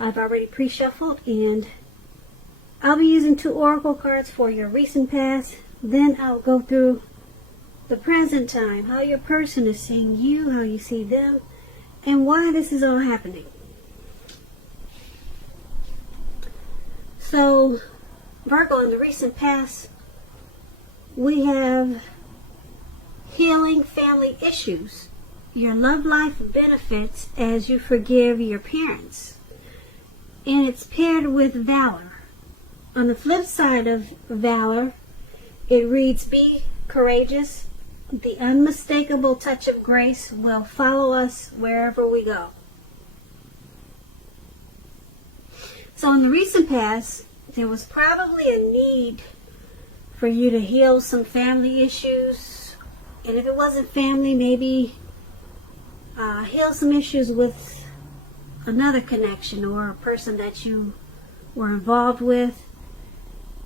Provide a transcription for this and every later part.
I've already pre-shuffled, and I'll be using 2 oracle cards for your recent past. Then I'll go through the present time, how your person is seeing you, how you see them, and why this is all happening. So, Virgo, in the recent past, we have healing family issues. Your love life benefits as you forgive your parents. And it's paired with valor. On the flip side of valor, it reads, be courageous. The unmistakable touch of grace will follow us wherever we go. So in the recent past, there was probably a need for you to heal some family issues. And if it wasn't family, maybe heal some issues with another connection or a person that you were involved with.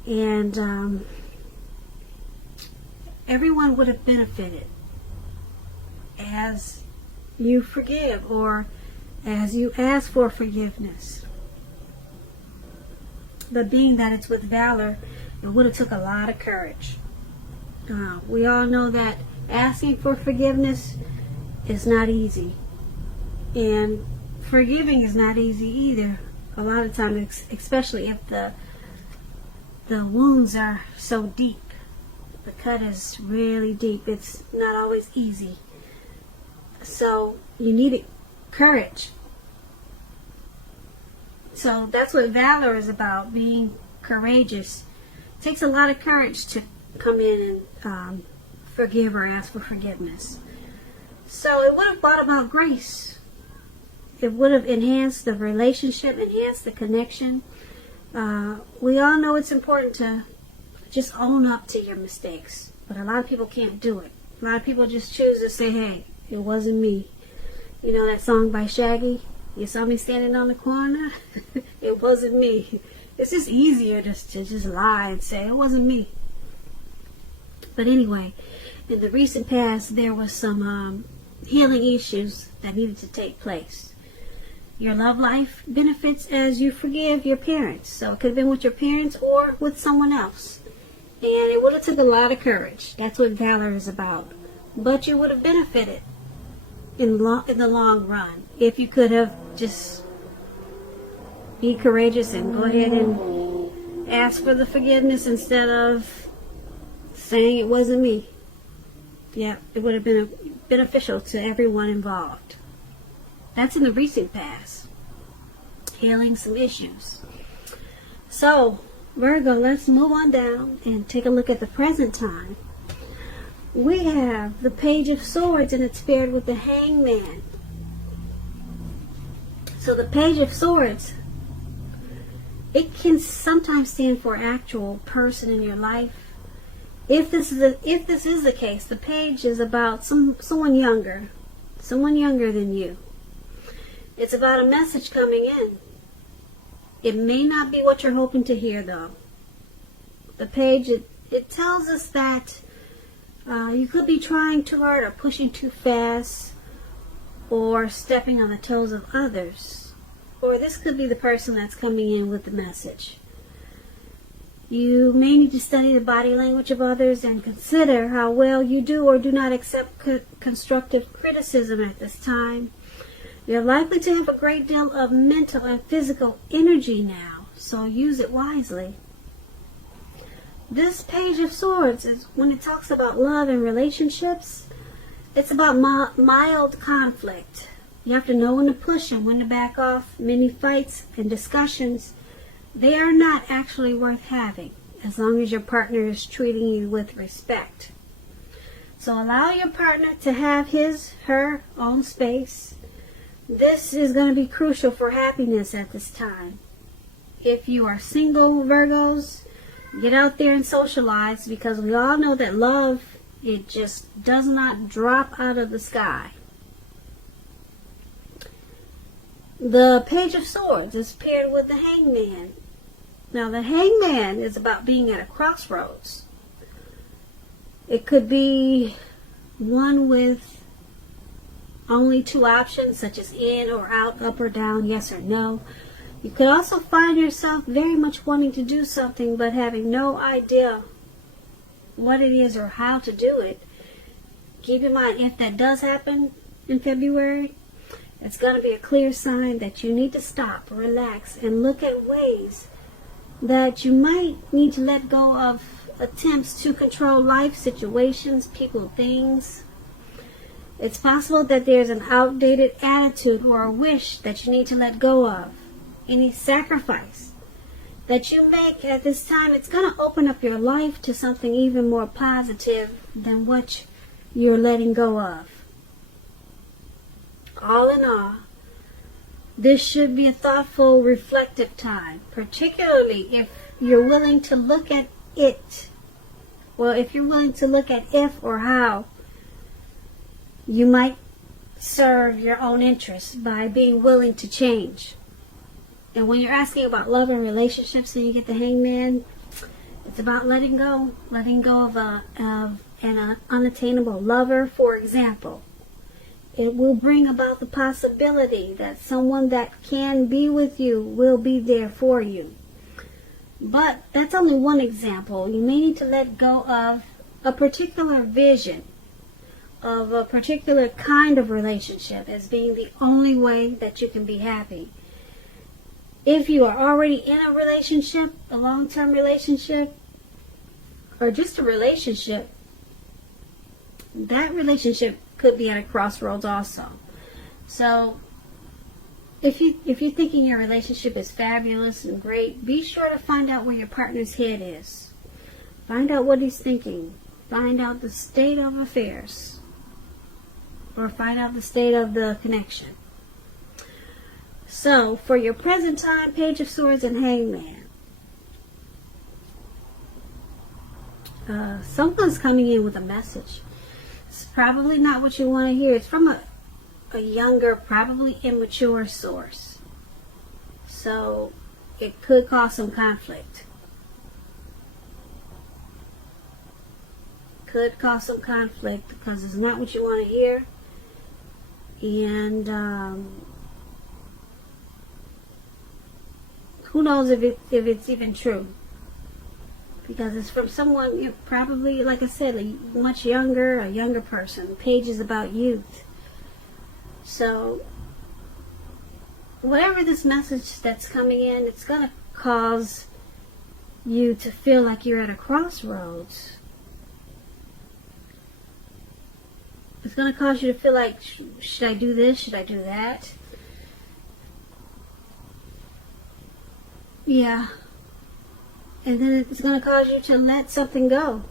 And everyone would have benefited as you forgive or as you ask for forgiveness. But being that it's with valor, it would have took a lot of courage. We all know that asking for forgiveness is not easy. And forgiving is not easy either. A lot of times, especially if the wounds are so deep. The cut is really deep. It's not always easy. So you need courage. So that's what valor is about, being courageous. It takes a lot of courage to come in and forgive or ask for forgiveness. So it would have brought about grace. It would have enhanced the relationship, enhanced the connection. We all know it's important to just own up to your mistakes. But a lot of people can't do it. A lot of people just choose to say, hey, it wasn't me. You know that song by Shaggy? You saw me standing on the corner? It wasn't me. It's just easier to just lie and say, it wasn't me. But anyway, in the recent past, there was some healing issues that needed to take place. Your love life benefits as you forgive your parents. So it could have been with your parents or with someone else. And it would have took a lot of courage. That's what valor is about. But you would have benefited in the long run if you could have just be courageous and go ahead and ask for the forgiveness instead of saying it wasn't me. Yeah, it would have been beneficial to everyone involved. That's in the recent past. Healing some issues. So, Virgo, let's move on down and take a look at the present time. We have the Page of Swords, and it's paired with the Hangman. So the Page of Swords, it can sometimes stand for actual person in your life. If this is the case, the page is about someone younger than you. It's about a message coming in. It may not be what you're hoping to hear, though. The page, it tells us that you could be trying too hard or pushing too fast or stepping on the toes of others. Or this could be the person that's coming in with the message. You may need to study the body language of others and consider how well you do or do not accept constructive criticism at this time. You're likely to have a great deal of mental and physical energy now, so use it wisely. This Page of Swords is when it talks about love and relationships. It's about mild conflict. You have to know when to push and when to back off. Many fights and discussions, they are not actually worth having as long as your partner is treating you with respect. So allow your partner to have her own space. This is going to be crucial for happiness at this time. If you are single, Virgos, get out there and socialize, because we all know that love, it just does not drop out of the sky. The Page of Swords is paired with the Hangman. Now the Hangman is about being at a crossroads. It could be one with only two options, such as in or out, up or down, yes or no. You could also find yourself very much wanting to do something but having no idea what it is or how to do it. Keep in mind, if that does happen in February, it's going to be a clear sign that you need to stop, relax, and look at ways that you might need to let go of attempts to control life situations, people, things. It's possible that there's an outdated attitude or a wish that you need to let go of. Any sacrifice that you make at this time, it's going to open up your life to something even more positive than what you're letting go of. All in all, this should be a thoughtful, reflective time, particularly if you're willing to look at it. Well, if you're willing to look at if or how you might serve your own interests by being willing to change. And when you're asking about love and relationships and you get the Hangman, it's about letting go of an unattainable lover, for example. It will bring about the possibility that someone that can be with you will be there for you. But that's only one example. You may need to let go of a particular vision of a particular kind of relationship as being the only way that you can be happy. If you are already in a relationship, a long-term relationship, or just a relationship, that relationship could be at a crossroads also. So if you're thinking your relationship is fabulous and great, be sure to find out where your partner's head is. Find out what he's thinking. Find out the state of affairs. Or find out the state of the connection. So, for your present time, Page of Swords and Hangman. Someone's coming in with a message. It's probably not what you want to hear. It's from a younger, probably immature source. So, it could cause some conflict. Could cause some conflict because it's not what you want to hear. And who knows if it's even true? Because it's from someone, you're probably, like I said, a younger person. The page is about youth. So, whatever this message that's coming in, it's going to cause you to feel like you're at a crossroads. It's going to cause you to feel like, should I do this? Should I do that? Yeah. And then it's going to cause you to let something go.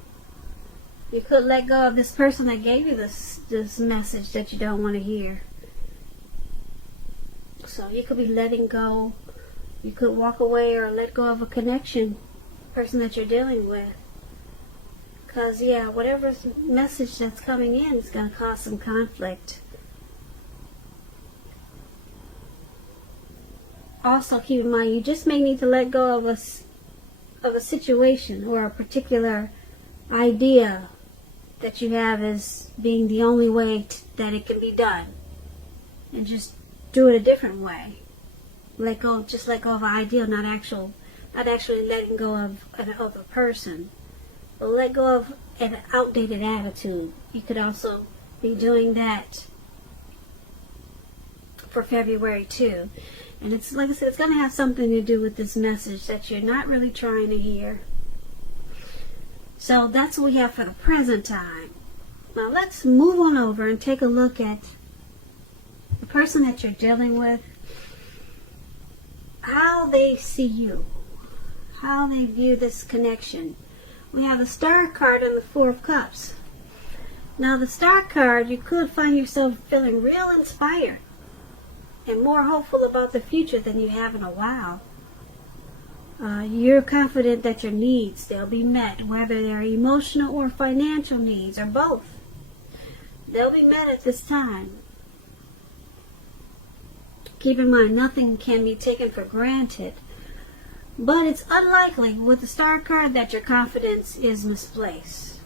You could let go of this person that gave you this message that you don't want to hear. So you could be letting go. You could walk away or let go of a connection, person that you're dealing with. Because, yeah, whatever message that's coming in is going to cause some conflict. Also, keep in mind, you just may need to let go of a situation or a particular idea that you have as being the only way that it can be done. And just do it a different way. Just let go of an ideal, not actually letting go of a person. But let go of an outdated attitude. You could also be doing that for February too. And it's, like I said, it's going to have something to do with this message that you're not really trying to hear. So that's what we have for the present time. Now let's move on over and take a look at the person that you're dealing with, how they see you, how they view this connection. We have the Star card and the Four of Cups. Now the Star card, you could find yourself feeling real inspired and more hopeful about the future than you have in a while. You're confident that your needs, they'll be met, whether they're emotional or financial needs, or both. They'll be met at this time. Keep in mind, nothing can be taken for granted. But it's unlikely with the Star card that your confidence is misplaced.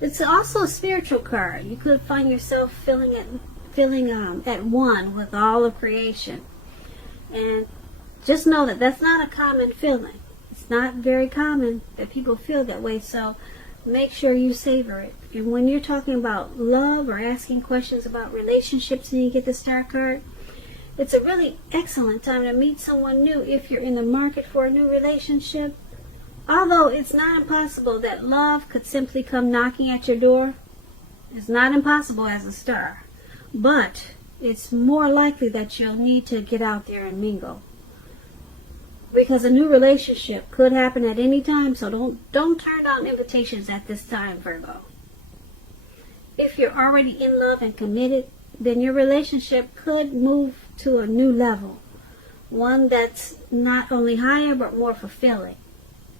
It's also a spiritual card. You could find yourself feeling at one with all of creation. And just know that that's not a common feeling. It's not very common that people feel that way, so make sure you savor it. And when you're talking about love or asking questions about relationships and you get the Star card, it's a really excellent time to meet someone new if you're in the market for a new relationship. Although it's not impossible that love could simply come knocking at your door. It's not impossible as a Star. But it's more likely that you'll need to get out there and mingle. Because a new relationship could happen at any time, so don't turn down invitations at this time, Virgo. If you're already in love and committed, then your relationship could move to a new level. One that's not only higher, but more fulfilling.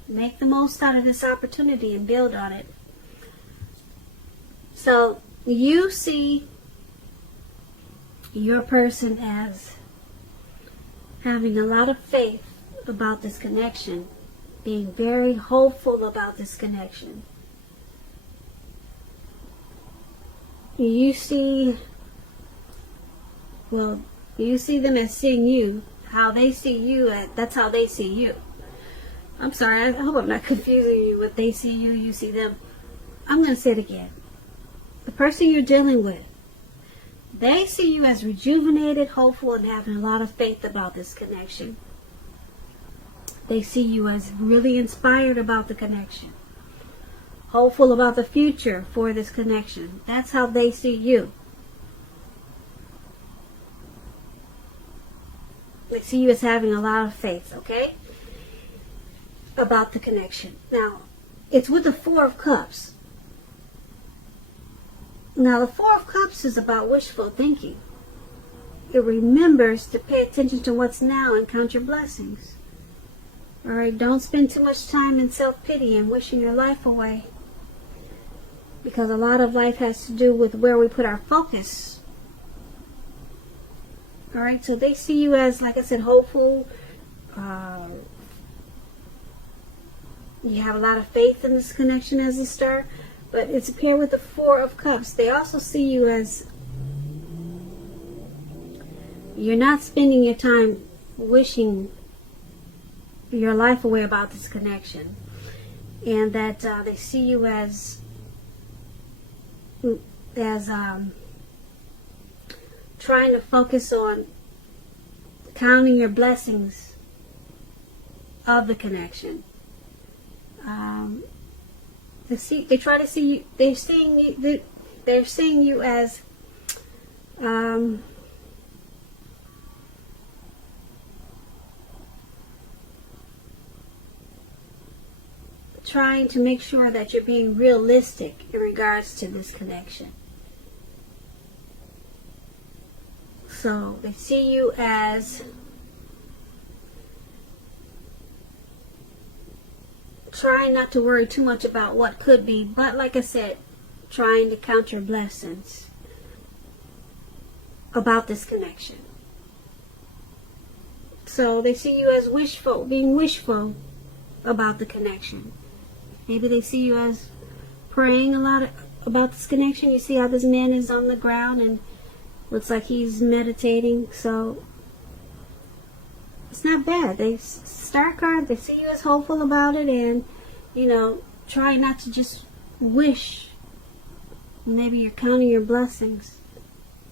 Make the most out of this opportunity and build on it. So, you see your person as having a lot of faith about this connection, being very hopeful about this connection. You see them as seeing you, how they see you, that's how they see you. I'm sorry, I hope I'm not confusing you with they see you, you see them. I'm going to say it again. The person you're dealing with, they see you as rejuvenated, hopeful, and having a lot of faith about this connection. They see you as really inspired about the connection. Hopeful about the future for this connection. That's how they see you. They see you as having a lot of faith, okay? About the connection. Now, it's with the Four of Cups. Now, the Four of Cups is about wishful thinking. It remembers to pay attention to what's now and count your blessings. Alright, don't spend too much time in self-pity and wishing your life away. Because a lot of life has to do with where we put our focus. Alright, so they see you as, like I said, hopeful. You have a lot of faith in this connection as a Star. But it's paired with the Four of Cups. They also see you as you're not spending your time wishing your life away about this connection, and that they see you as trying to focus on counting your blessings of the connection. They try to see you. They're seeing you. They're seeing you as trying to make sure that you're being realistic in regards to this connection. So they see you as trying not to worry too much about what could be, but like I said, trying to count your blessings about this connection. So they see you as wishful, being wishful about the connection. Maybe they see you as praying a lot about this connection. You see how this man is on the ground and looks like he's meditating. So it's not bad. They Star card, they see you as hopeful about it, and try not to just wish. Maybe you're counting your blessings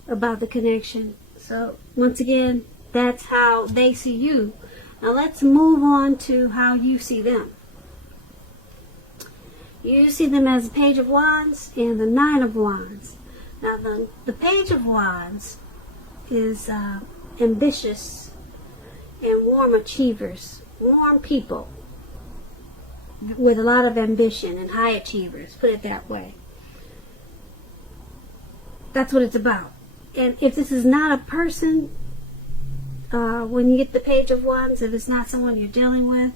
about the connection. So once again, that's how they see you. Now let's move on to how you see them. You see them as the Page of Wands and the Nine of Wands. Now the Page of Wands is ambitious and warm achievers, warm people with a lot of ambition and high achievers, put it that way. That's what it's about. And if this is not a person, when you get the Page of Wands, if it's not someone you're dealing with,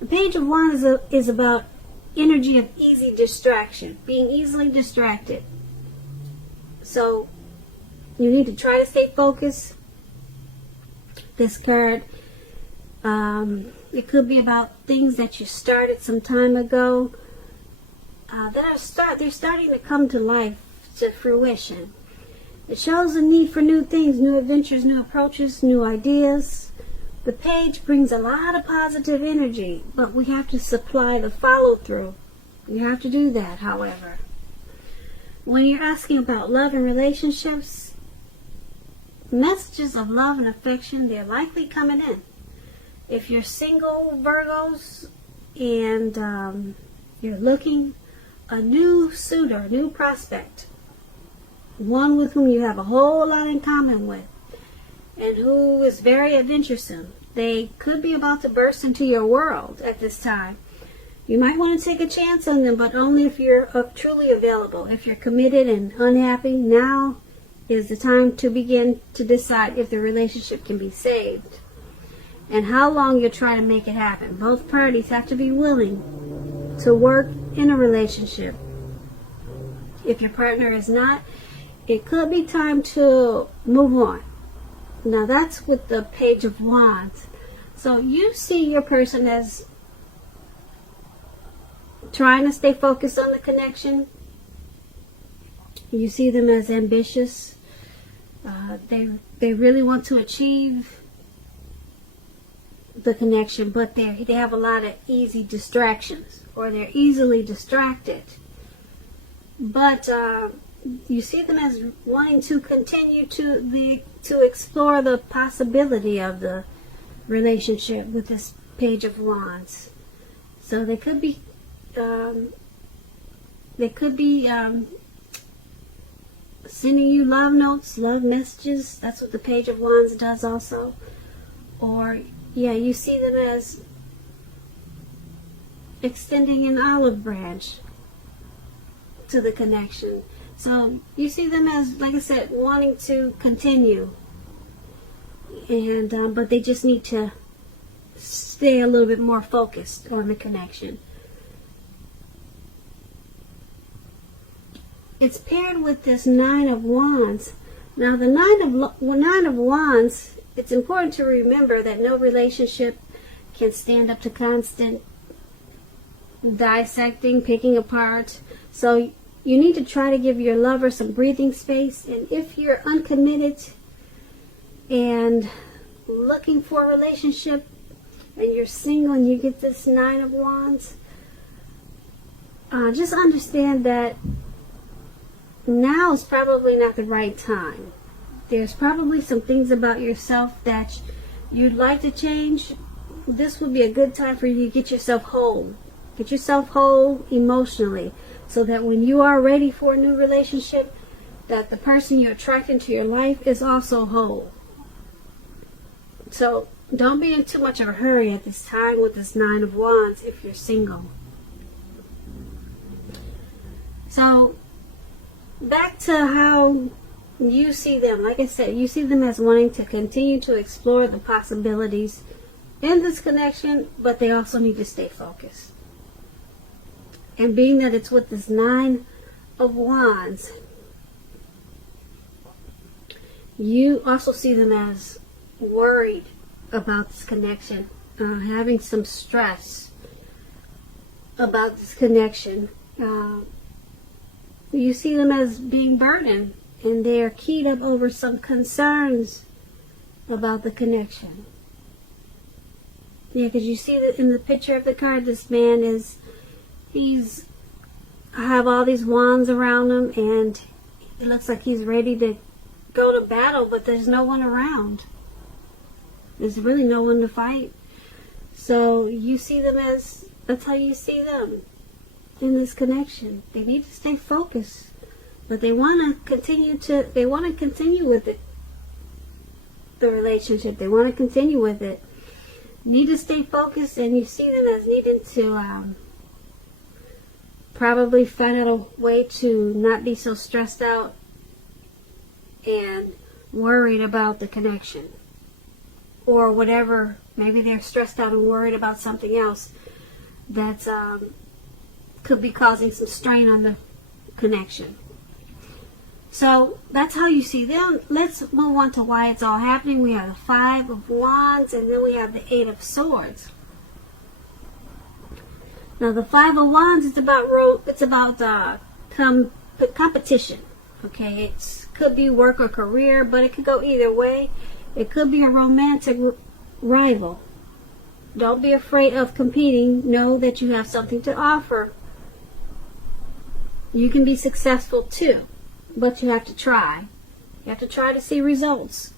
the Page of Wands is about energy of easy distraction, being easily distracted. So you need to try to stay focused. This card, it could be about things that you started some time ago they're starting to come to life, to fruition. It shows a need for new things, new adventures, new approaches, new ideas, The page brings a lot of positive energy, but we have to supply the follow-through. You have to do that, however. When you're asking about love and relationships, messages of love and affection, they're likely coming in. If you're single, Virgos, and you're looking, a new suitor, a new prospect, one with whom you have a whole lot in common with, and who is very adventuresome. They could be about to burst into your world at this time. You might want to take a chance on them, but only if you're truly available. If you're committed and unhappy, now is the time to begin to decide if the relationship can be saved and how long you're trying to make it happen. Both parties have to be willing to work in a relationship. If your partner is not, it could be time to move on. Now that's with the Page of Wands. So you see your person as trying to stay focused on the connection. You see them as ambitious. They really want to achieve the connection, but they have a lot of easy distractions, or they're easily distracted. But you see them as wanting to continue to explore the possibility of the relationship with this Page of Wands. So they could be sending you love notes, love messages. That's what the Page of Wands does also. Or yeah, you see them as extending an olive branch to the connection. So you see them as, like I said, wanting to continue, and but they just need to stay a little bit more focused on the connection. It's paired with this Nine of Wands. Now the Nine of Wands, it's important to remember that no relationship can stand up to constant dissecting, picking apart. So you need to try to give your lover some breathing space. And if you're uncommitted and looking for a relationship and you're single and you get this Nine of Wands, just understand that now is probably not the right time. There's probably some things about yourself that you'd like to change. This would be a good time for you to get yourself whole. Get yourself whole emotionally, so that when you are ready for a new relationship, that the person you're attracting to your life is also whole. So don't be in too much of a hurry at this time with this Nine of Wands if you're single. So back to how you see them. Like I said, you see them as wanting to continue to explore the possibilities in this connection, but they also need to stay focused. And being that it's with this Nine of Wands, you also see them as worried about this connection, having some stress about this connection. You see them as being burdened, and they are keyed up over some concerns about the connection. Yeah, because you see that in the picture of the card, this man he's have all these wands around him, and it looks like he's ready to go to battle, but there's no one around. There's really no one to fight. So you see them as, that's how you see them in this connection. They need to stay focused, but they want to continue with it, the relationship. They want to continue with it. Need to stay focused, and you see them as needing to probably find out a way to not be so stressed out and worried about the connection, or whatever. Maybe they're stressed out and worried about something else that's could be causing some strain on the connection. So that's how you see them. Let's move on to why it's all happening. We have the Five of Wands, and then we have the Eight of Swords. Now the Five of Wands is about competition. Okay, it could be work or career, but it could go either way. It could be a romantic rival. Don't be afraid of competing. Know that you have something to offer. You can be successful too, but you have to try. You have to try to see results.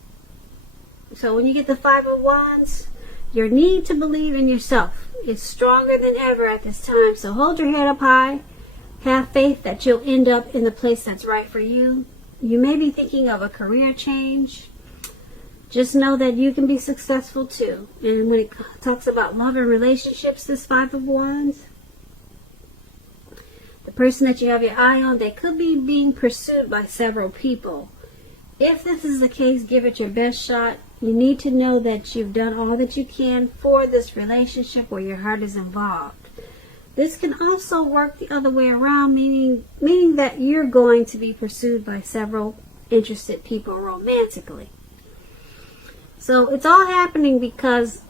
So when you get the Five of Wands, your need to believe in yourself is stronger than ever at this time. So hold your head up high. Have faith that you'll end up in the place that's right for you. You may be thinking of a career change. Just know that you can be successful too. And when it talks about love and relationships, this Five of Wands, the person that you have your eye on, they could be being pursued by several people. If this is the case, give it your best shot. You need to know that you've done all that you can for this relationship where your heart is involved. This can also work the other way around, meaning that you're going to be pursued by several interested people romantically. So it's all happening because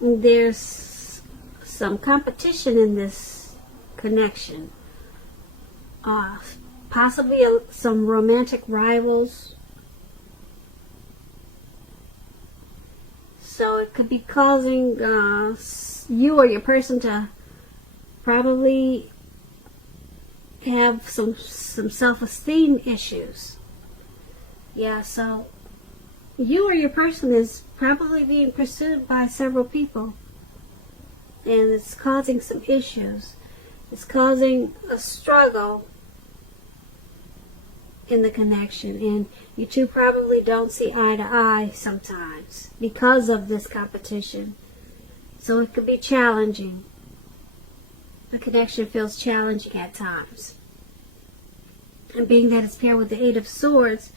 there's some competition in this connection. Possibly some romantic rivals. So it could be causing you or your person to probably have some self-esteem issues. Yeah, so you or your person is probably being pursued by several people, and it's causing some issues. It's causing a struggle in the connection, and you two probably don't see eye to eye sometimes because of this competition. So it could be challenging. The connection feels challenging at times. And being that it's paired with the Eight of Swords,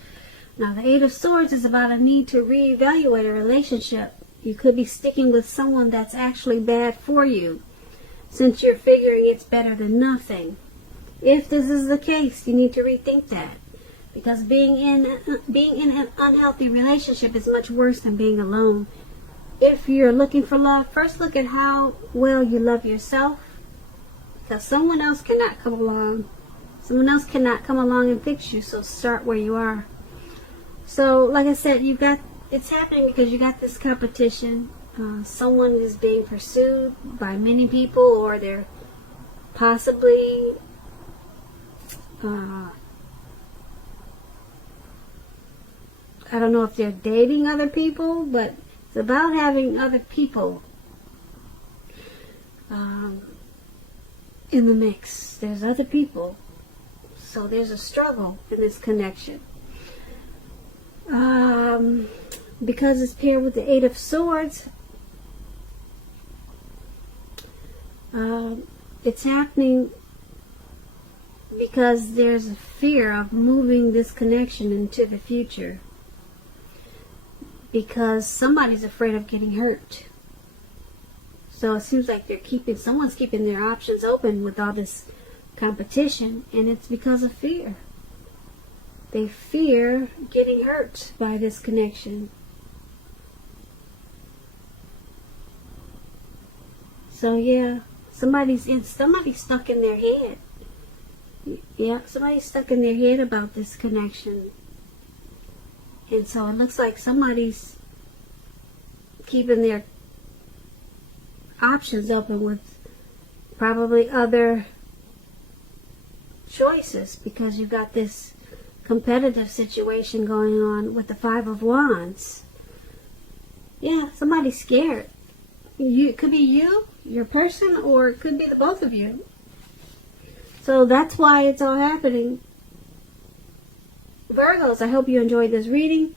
now the Eight of Swords is about a need to reevaluate a relationship. You could be sticking with someone that's actually bad for you, since you're figuring it's better than nothing. If this is the case, you need to rethink that. Because being in an unhealthy relationship is much worse than being alone. If you're looking for love, first look at how well you love yourself. Because someone else cannot come along. Someone else cannot come along and fix you. So start where you are. So, like I said, it's happening because you got this competition. Someone is being pursued by many people, or they're possibly I don't know if they're dating other people, but it's about having other people in the mix. There's other people. So there's a struggle in this connection. Because it's paired with the Eight of Swords, it's happening because there's a fear of moving this connection into the future. Because somebody's afraid of getting hurt. So it seems like someone's keeping their options open with all this competition, and it's because of fear. They fear getting hurt by this connection. So yeah, somebody's stuck in their head. Yeah, somebody's stuck in their head about this connection. And so it looks like somebody's keeping their options open with probably other choices, because you've got this competitive situation going on with the Five of Wands. Yeah, somebody's scared. It could be you, your person, or it could be the both of you. So that's why it's all happening. Virgos, I hope you enjoyed this reading.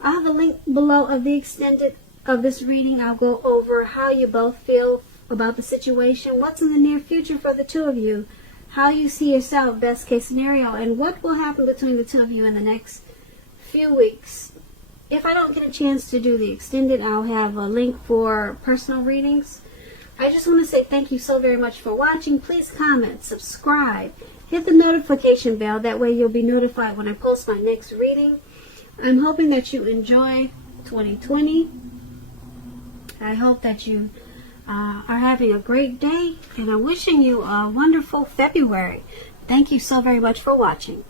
I have a link below of the extended of this reading. I'll go over how you both feel about the situation, what's in the near future for the two of you, how you see yourself, best case scenario, and what will happen between the two of you in the next few weeks. If I don't get a chance to do the extended, I'll have a link for personal readings. I just want to say thank you so very much for watching. Please comment, subscribe, hit the notification bell. That way you'll be notified when I post my next reading. I'm hoping that you enjoy 2020. I hope that you are having a great day, and I'm wishing you a wonderful February. Thank you so very much for watching.